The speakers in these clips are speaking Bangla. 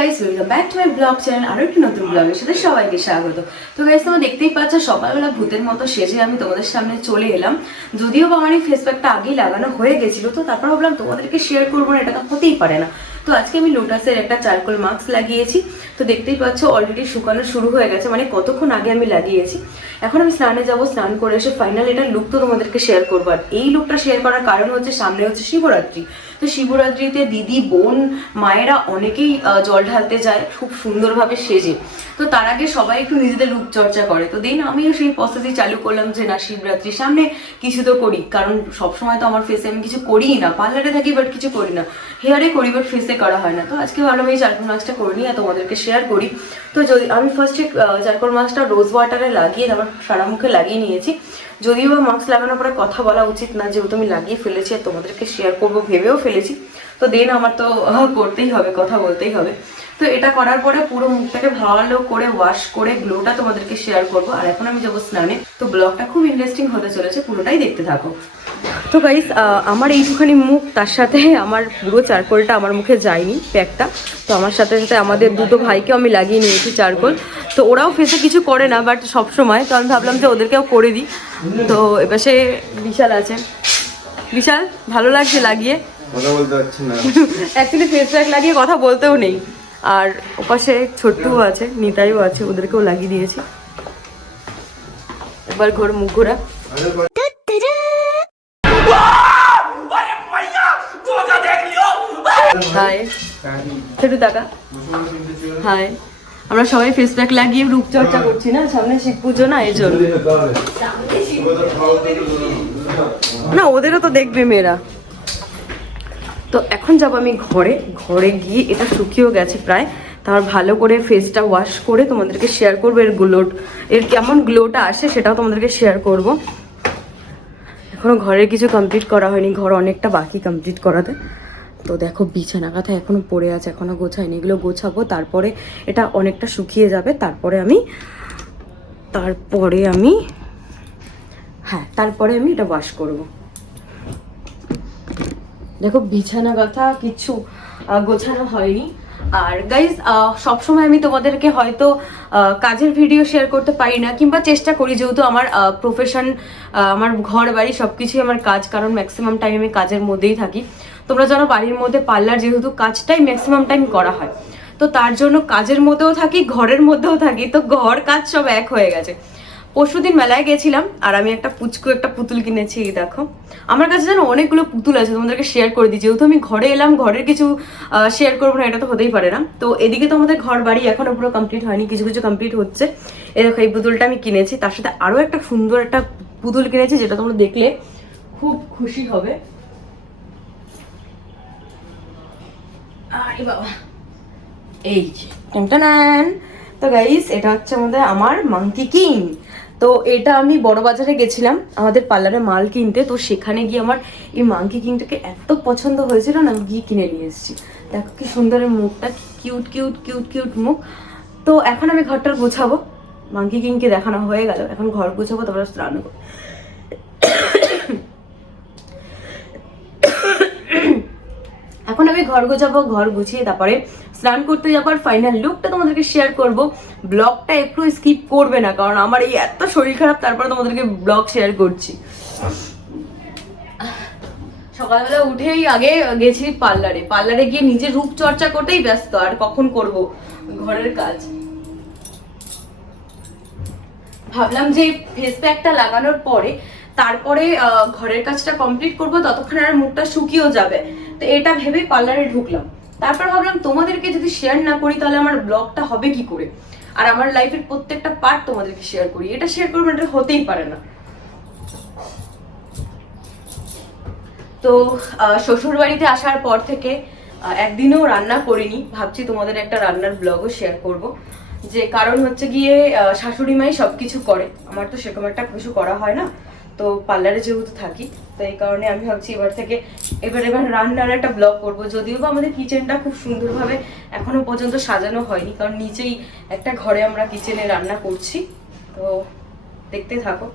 Guys welcome back to my blog channel আরও একটি নতুন ব্লগের সাথে সবাইকে স্বাগত। তো গাইস তোমরা দেখতেই পাচ্ছ, সকালবেলা ভূতের মতো সেজে আমি তোমাদের সামনে চলে এলাম। যদিও বা আমার এই ফেস প্যাকটা আগেই লাগানো হয়ে গেছিল, তো তারপর ভাবলাম তোমাদেরকে শেয়ার করব না, এটা তো হতেই পারে না। তো আজকে আমি লোটাসের একটা চারকোল মাস্ক লাগিয়েছি। তো দেখতেই পাচ্ছ অলরেডি শুকানো শুরু হয়ে গেছে মানে কতক্ষণ আগে আমি লাগিয়েছি। এখন আমি স্নানে যাব, স্নান করে এসে ফাইনাল এটা লুক তো তোমাদেরকে শেয়ার করব। আর এই লুকটা শেয়ার করার কারণ হচ্ছে, সামনে হচ্ছে শিবরাত্রি। তো শিবরাত্রিতে দিদি, বোন, মায়েরা অনেকেই জল ঢালতে যায়, খুব সুন্দরভাবে সেজে। তো তার আগে সবাই একটু নিজেদের রূপচর্চা করে। তো দেন আমিও সেই প্রসেসই চালু করলাম যে, না, শিবরাত্রির সামনে কিছু তো করি। কারণ সবসময় তো আমার ফেসে আমি কিছু করিই না। পার্লারে থাকি বাট কিছু করি না। হেয়ারে করি বাট ফেসে করা হয় না। তো আজকে ভাবলাম এই চারকোল মাছটা করে নিই তোমাদেরকে শেয়ার করি। তো যদি আমি ফার্স্টে চারকোল মাছটা রোজ ওয়াটারে লাগিয়ে তারপর সারা মুখে লাগিয়ে নিয়েছি। যদিও বা মাস্ক লাগানোর পরে কথা বলা উচিত না, যেহেতু আমি লাগিয়ে ফেলেছি আর তোমাদেরকে শেয়ার করব, ভেবেও ফেলেছি। তো দেন আমার তো করতেই হবে, কথা বলতেই হবে। তো এটা করার পরে পুরো মুখটাকে ভালো করে ওয়াশ করে গ্লোটা তোমাদেরকে শেয়ার করব। আর এখন আমি যাব স্নানে। তো ব্লগটা খুব ইন্টারেস্টিং হতে চলেছে, পুরোটাই দেখতে থাকো। তো গাইস আমার এইটুখানি মুখ তার সাথে আমার পুরো চারকোলটা আমার মুখে যায়নি প্যাকটা তো আমার সাথে সাথে আমাদের দুটো ভাইকেও আমি লাগিয়ে নিয়েছি চারকোল। তো ওরাও ফেসে কিছু করে না বাট সব সময় তো আমি ভাবলাম যে ওদেরকেও করে দিই। তো এবার সে বিশাল আছে। বিশাল ভালো লাগছে লাগিয়ে। কথা বলতে পারছি না। অ্যাকচুয়ালি ফেস প্যাক লাগিয়ে কথা বলতেও নেই। আর ওপাশে ছোট্টুও আছে নিতাইও আছে ওদেরকেও লাগিয়ে দিয়েছি। এবার ঘোর মুখ ঘোরা। হাই ছোটু হাই আমরা সবাই ফেস প্যাক লাগিয়ে রূপচর্চা করছি না, সামনে শিব পুজো না, এই জন্য। না, ওদেরও তো দেখবে মেয়েরা। তো এখন যাব আমি ঘরে। ঘরে গিয়ে এটা শুকিয়েও গেছে প্রায়। তার ভালো করে ফেসটা ওয়াশ করে তোমাদেরকে শেয়ার করব। এর গ্লো এর কেমন গ্লোটা আসে সেটাও তোমাদেরকে শেয়ার করব। এখনও ঘরের কিছু কমপ্লিট করা হয়নি। ঘর অনেকটা বাকি কমপ্লিট করাতে। তো দেখো বিছানা কাঁথা এখনও পড়ে আছে, এখনও গোছায়নি। এগুলো গোছাবো, তারপরে এটা অনেকটা শুকিয়ে যাবে, তারপরে আমি তারপরে আমি হ্যাঁ তারপরে আমি এটা ওয়াশ করব। দেখো বিছানা কথা কিছু গোছানো হয়নি। আর গাইজ সবসময় আমি তোমাদেরকে হয়তো কাজের ভিডিও শেয়ার করতে পারি না, কিংবা চেষ্টা করি, যেহেতু আমার প্রফেশন আমার ঘর বাড়ি সব কিছুই আমার কাজ, কারণ ম্যাক্সিমাম টাইম আমি কাজের মধ্যেই থাকি। তোমরা জানো বাড়ির মধ্যে পার্লার যেহেতু কাজটাই ম্যাক্সিমাম টাইম করা হয়। তো তার জন্য কাজের মধ্যেও থাকি, ঘরের মধ্যেও থাকি, তো ঘর কাজ সব এক হয়ে গেছে। পরশুদিন মেলায় গেছিলাম আর আমি একটা পুচকু একটা পুতুল কিনেছি দেখো। আমার কাছে যেন অনেকগুলো পুতুল আছে, তোমাদেরকে শেয়ার করে দিই। যেহেতু আমি ঘরে এলাম, ঘরের কিছু শেয়ার করব না, এটা তো হতেই পারে না। তো এদিকে তো আমাদের ঘর বাড়ি এখনও পুরো কমপ্লিট হয়নি, কিছু কিছু কমপ্লিট হচ্ছে। এ দেখো, এই পুতুলটা আমি কিনেছি, তার সাথে আরও একটা সুন্দর একটা পুতুল কিনেছি, যেটা তোমরা দেখলে খুব খুশি হবে। আরে বাবা। এই যে টানটানান। তো গাইস এটা হচ্ছে আমাদের আমার মাংকি কিং তো এটা আমি বড় বাজারে গেছিলাম, আমাদের পার্লারে মাল কিনতে। তো সেখানে গিয়ে আমার এই মাংকি কিংটাকে এত পছন্দ হয়েছিল না, আমি গিয়ে কিনে নিয়ে এসেছি। দেখো, কি সুন্দরের মুখটা কিউট কিউট কিউট কিউট মুখ। তো এখন আমি ঘরটা গোছাবো। মাংকি কিংকে দেখানো হয়ে গেল। এখন ঘর গোছাবো, তারপর স্নান করব। এখন আমি ঘর গোছাবো, ঘর গুছিয়ে তারপরে স্নান করতে যাবার ফাইনাল লুকটা তোমাদেরকে শেয়ার করব। ব্লগটা একটু স্কিপ করবে না, কারণ আমার এই এত শরীর খারাপ, তারপরে তোমাদেরকে ব্লগ শেয়ার করছি। সকালবেলা উঠেই আগে গেছি পার্লারে। পার্লারে গিয়ে নিজের রূপ চর্চা করতেই ব্যস্ত, আর কখন করব ঘরের কাজ। ভাবলাম যে ফেস প্যাকটা লাগানোর পরে তারপরে ঘরের কাজটা কমপ্লিট করব, ততক্ষণে আর মুখটা শুকিয়েও যাবে। তো এটা ভেবেই পার্লারে ঢুকলাম। তারপর ভাবলাম, তোমাদেরকে যদি শেয়ার না করি, তাহলে আমার ব্লগটা হবে কি করে? আর আমার লাইফের প্রত্যেকটা পার্ট তোমাদেরকে শেয়ার করি। এটা শেয়ার করব এটা হতেই পারে না। তো শ্বশুর বাড়িতে আসার পর থেকে একদিনও রান্না করিনি। ভাবছি তোমাদের একটা রান্নার ব্লগও শেয়ার করব। যে কারণ হচ্ছে গিয়ে শাশুড়ি মাই সব কিছু করে। আমার তো সেরকম একটা কিছু করা হয় না। তো পার্লারে যেহেতু থাকি, তো এই কারণে আমি ভাবছি এবার থেকে এবার এবার রান্নার একটা ব্লগ করব। যদিও বা আমাদের কিচেনটা খুব সুন্দরভাবে এখনও পর্যন্ত সাজানো হয়নি, কারণ নিচেই একটা ঘরে আমরা কিচেনে রান্না করছি। তো দেখতে থাকো।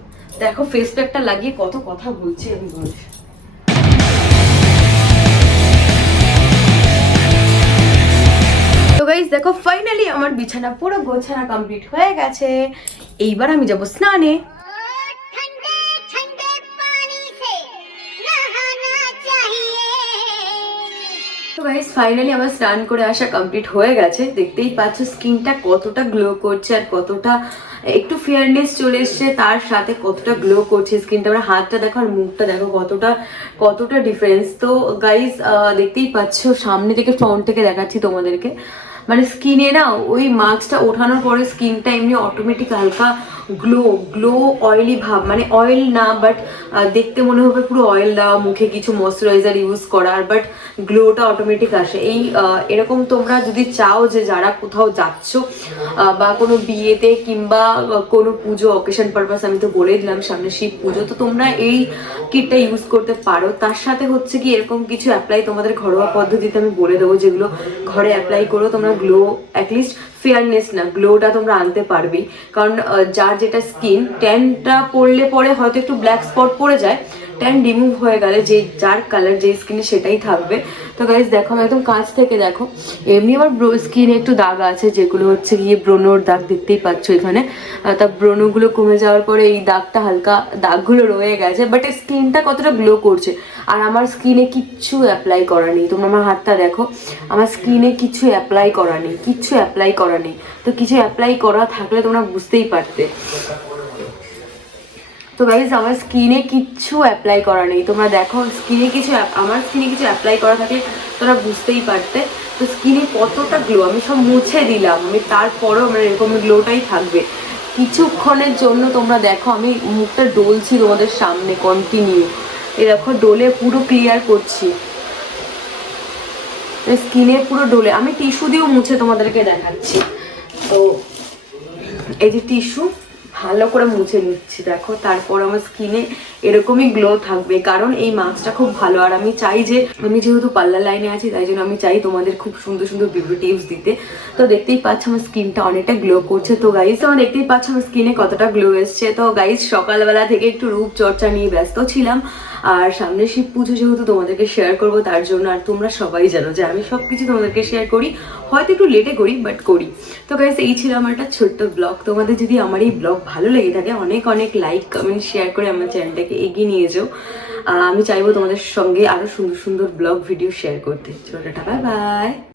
দেখো ফেস প্যাকটা লাগিয়ে কত কথা বলছি আমি বলছি দেখো ফাইনালি আমার বিছানা পুরো গোছানা কমপ্লিট হয়ে গেছে। এইবার আমি যাব স্নানে। গাইস ফাইনালি আমার স্নান করে আসা কমপ্লিট হয়ে গেছে। দেখতেই পাচ্ছ স্কিনটা কতটা গ্লো করছে আর কতটা, একটু ফেয়ারনেস চলে এসছে, তার সাথে কতটা গ্লো করছে স্কিনটা আমার হাতটা দেখো আর মুখটা দেখো কতটা কতটা ডিফারেন্স তো গাইস দেখতেই পাচ্ছ, সামনে থেকে ফ্রন্ট থেকে দেখাচ্ছি তোমাদেরকে। মানে স্কিনে না, ওই মাস্কটা ওঠানোর পরে স্কিনটা এমনি অটোমেটিক হালকা গ্লো গ্লো অয়েলি ভাব মানে অয়েল না বাট দেখতে মনে হবে পুরো অয়েল দেওয়া, মুখে কিছু ময়শ্চারাইজার ইউজ করার বাট গ্লোটা অটোমেটিক আসে। এই এরকম তোমরা যদি চাও যে যারা কোথাও যাচ্ছ বা কোনো বিয়েতে কিংবা কোনো পুজো অকেশন পারপাস আমি তো বলে দিলাম সামনে শিব পুজো, তো তোমরা এই কিটটা ইউজ করতে পারো। তার সাথে হচ্ছে কি, এরকম কিছু অ্যাপ্লাই তোমাদের ঘরোয়া পদ্ধতিতে আমি বলে দেবো, যেগুলো ঘরে অ্যাপ্লাই করো, তোমরা গ্লো অ্যাটলিস্ট ফেয়ারনেস না গ্লোটা তোমরা আনতে পারবে কারণ যার যেটা স্কিন ট্যানটা পড়লে পরে হয়তো একটু ব্ল্যাক স্পট পড়ে যায়। ট্যান রিমুভ হয়ে গেলে যে যার কালার যে স্কিনে সেটাই থাকবে। তো গাইজ দেখো, আমি একদম কাছ থেকে দেখো। এমনি আমার ব্রো স্কিনে একটু দাগ আছে, যেগুলো হচ্ছে গিয়ে ব্রণর দাগ দেখতেই পাচ্ছ এখানে। তা ব্রণগুলো কমে যাওয়ার পরে এই দাগটা হালকা, দাগগুলো রয়ে গেছে বাট এই স্কিনটা কতটা গ্লো করছে। আর আমার স্কিনে কিচ্ছু অ্যাপ্লাই করা নেই। তোমরা আমার হাতটা দেখো, আমার স্কিনে কিছু অ্যাপ্লাই করা নেই, কিচ্ছু অ্যাপ্লাই করা নেই। তো কিছু অ্যাপ্লাই করা থাকলে তোমরা বুঝতেই পারতে। তো গাইজ আমার স্কিনে কিচ্ছু অ্যাপ্লাই করা নেই। তোমরা দেখো স্কিনে কিছু আমার স্কিনে কিছু অ্যাপ্লাই করা থাকলে তোমরা বুঝতেই পারতে। তো স্কিনে কতটা গ্লো আমি সব মুছে দিলাম। আমি তারপরেও আমার এরকম গ্লোটাই থাকবে। কিছুক্ষণের জন্য তোমরা দেখো, আমি মুখটা ডলছি তোমাদের সামনে কন্টিনিউ এই দেখো, ডোলে পুরো ক্লিয়ার করছি। স্কিনে পুরো ডোলে। আমি টিস্যু দিয়েও মুছে তোমাদেরকে দেখাচ্ছি। তো এই যে টিস্যু ভালো করে মুছে নিচ্ছি, দেখো। তারপর আমার স্কিনে এরকমই গ্লো থাকবে, কারণ এই মাস্কটা খুব ভালো। আর আমি চাই যে, আমি যেহেতু পার্লার লাইনে আছি, তাই জন্য আমি চাই তোমাদের খুব সুন্দর সুন্দর বিউটি টিপস দিতে। তো দেখতেই পাচ্ছ আমার স্কিনটা অনেকটা গ্লো করছে। তো গাইজ আমার দেখতেই পাচ্ছ আমার স্কিনে কতটা গ্লো এসছে। তো গাইজ সকালবেলা থেকে একটু রূপ চর্চা নিয়ে ব্যস্ত ছিলাম। আর সামনে শিব পুজো যেহেতু তোমাদেরকে শেয়ার করব, তার জন্য আর তোমরা সবাই জানো যে আমি সব কিছু তোমাদেরকে শেয়ার করি। হয়তো একটু লেটে করি বাট করি। তো গাইস এই ছিল আমার একটা ছোট্ট ব্লগ তোমাদের যদি আমার এই ব্লগ ভালো লেগে থাকে, অনেক অনেক লাইক কমেন্ট শেয়ার করে আমার চ্যানেলটাকে এগিয়ে নিয়ে যাও। আমি চাইব তোমাদের সঙ্গে আরও সুন্দর সুন্দর ব্লগ ভিডিও শেয়ার করতে। ছোটটা বাই বাই